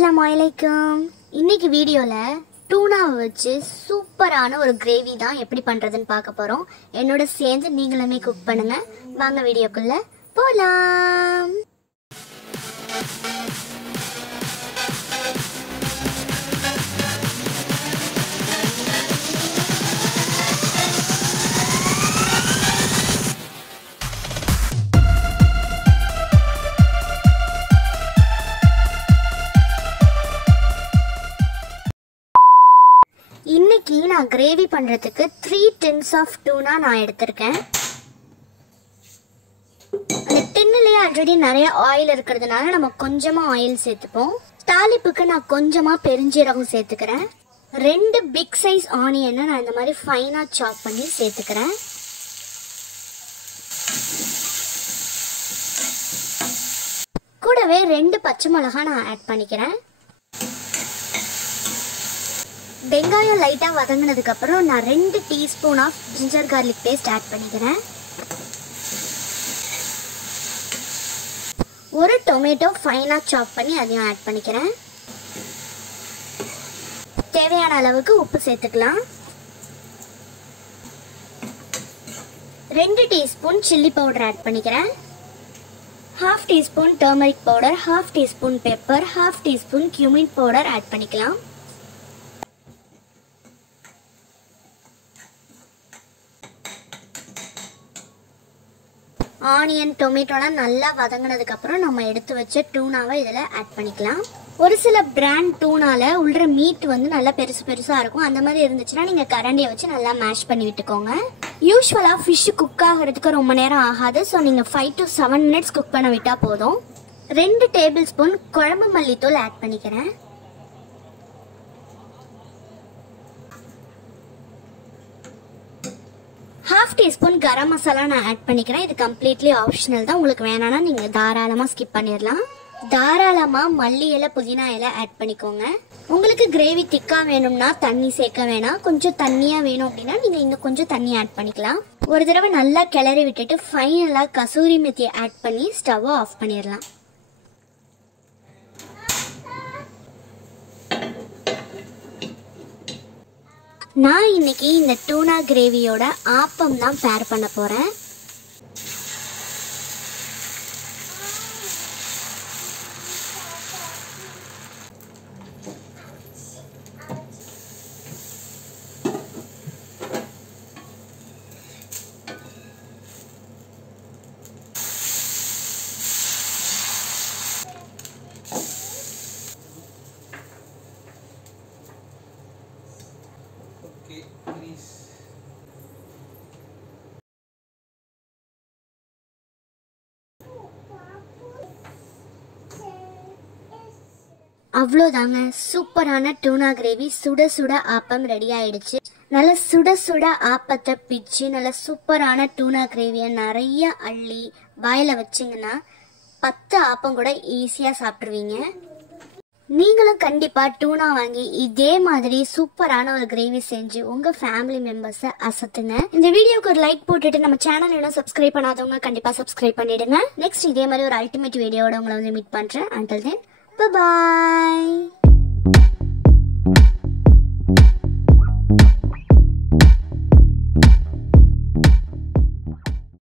अस्सलामुअलैकुम இன்னைக்கு வீடியோல டூனா வச்சு சூப்பரான ஒரு கிரேவி தான் எப்படி பண்றதுன்னு பார்க்க போறோம். என்னோட சேர்ந்து நீங்களுமே குக் பண்ணுங்க. வாங்க வீடியோக்குள்ள போலாம். இன்னைக்கு நான் கிரேவி பண்றதுக்கு 3 tins ஆஃப் டூனா நான் எடுத்திருக்கேன். அந்த டின்னுலயே ஆல்ரெடி நிறைய ஆயில் இருக்கிறதுனால நம்ம கொஞ்சமா ஆயில் சேர்த்துப்போம். தாளிப்புக்கு நான் கொஞ்சமா பெருஞ்சீரகம் சேர்த்துக்கிறேன். 2 பிக் சைஸ் ஆனியனை நான் இந்த மாதிரி ஃபைனா சாப் பண்ணி சேர்த்துக்கிறேன். கூடவே 2 பச்சை மிளகாய் நான் ஆட் பண்ணிக்கிறேன். வெங்காயம் லைட்டா வதங்கினதுக்கு அப்புறம் நான் 2 teaspoon of ginger garlic paste add பண்ணிக்கிறேன். ஒரு டொமேட்டோ ஃபைனா சாப் பண்ணி அதையும் ஆட் பண்ணிக்கிறேன். தேவையான அளவுக்கு உப்பு சேர்த்துக்கலாம். 2 டீஸ்பூன் சில்லி பவுடர் ஆட் பண்ணிக்கிறேன். 1/2 teaspoon turmeric powder, 1/2 teaspoon pepper, 1/2 teaspoon cumin powder add பண்ணிக்கலாம். ஆனியன் டொமேட்டோலாம் நல்லா வதங்கினதுக்கு அப்புறம் நம்ம எடுத்து வச்ச டூனாவை இதில் ஆட் பண்ணிக்கலாம். ஒரு சில பிராண்ட் டூனால உள்ள மீட் வந்து நல்லா பெருசு பெருசா இருக்கும். அந்த மாதிரி இருந்துச்சுன்னா நீங்க கரண்டியை வச்சு நல்லா மேஷ் பண்ணி விட்டுக்கோங்க. யூஸ்வலா ஃபிஷ் குக் ஆகிறதுக்கு ரொம்ப நேரம் ஆகாது. ஸோ நீங்க 5 to 7 minutes குக் பண்ண விட்டா போதும். 2 டேபிள் ஸ்பூன் குழம்பு மல்லித்தூள் ஆட் பண்ணிக்கிறேன். ½ டீஸ்பூன் கரம் மசாலா நான் ஆட் பண்ணிக்கிறேன். இது கம்ப்ளீட்லி ஆப்ஷனல் தான். உங்களுக்கு வேணாம்னா நீங்க தாராளமா ஸ்கிப் பண்ணிடலாம். தாராளமா மல்லி இலை புதினா இலை ஆட் பண்ணிக்கோங்க. உங்களுக்கு கிரேவி திக்கா வேணும்னா தண்ணி சேர்க்க வேணாம். கொஞ்சம் தண்ணியா வேணும் அப்படின்னா நீங்க இங்க கொஞ்சம் தண்ணி ஆட் பண்ணிக்கலாம். ஒரு தடவை நல்லா கிளறி விட்டுட்டு ஃபைனலா கசூரி மெத்தியை ஆட் பண்ணி ஸ்டவ் ஆஃப் பண்ணிடலாம். நான் இன்னைக்கு இந்த டூனா கிரேவியோட ஆப்பம் தான் பேர் பண்ண போறேன். அவ்வளோதாங்க, சூப்பரான டூனா கிரேவி சுட சுட ஆப்பம் ரெடி ஆயிடுச்சு. நல்ல சுட சுட ஆப்பத்தை பிச்சு நல்ல சூப்பரான டூனா கிரேவியை நிறைய அள்ளி வாயில வச்சிங்கன்னா 10 ஆப்பம் கூட ஈஸியா சாப்பிட்டுருவீங்க. நீங்களும் கண்டிப்பா டூனா வாங்கி இதே மாதிரி சூப்பரான ஒரு கிரேவி செஞ்சு உங்க ஃபேமிலி மெம்பர்ஸை அசத்துங்க. இந்த வீடியோக்கு ஒரு லைக் போட்டுட்டு நம்ம சேனல் இன்னும் சப்ஸ்கிரைப் பண்ணாதவங்க கண்டிப்பா சப்ஸ்கிரைப் பண்ணிடுங்க. நெக்ஸ்ட் இதே மாதிரி ஒரு அல்டிமேட் வீடியோட உங்களை வந்து மீட் பண்றேன். Until then, bye bye.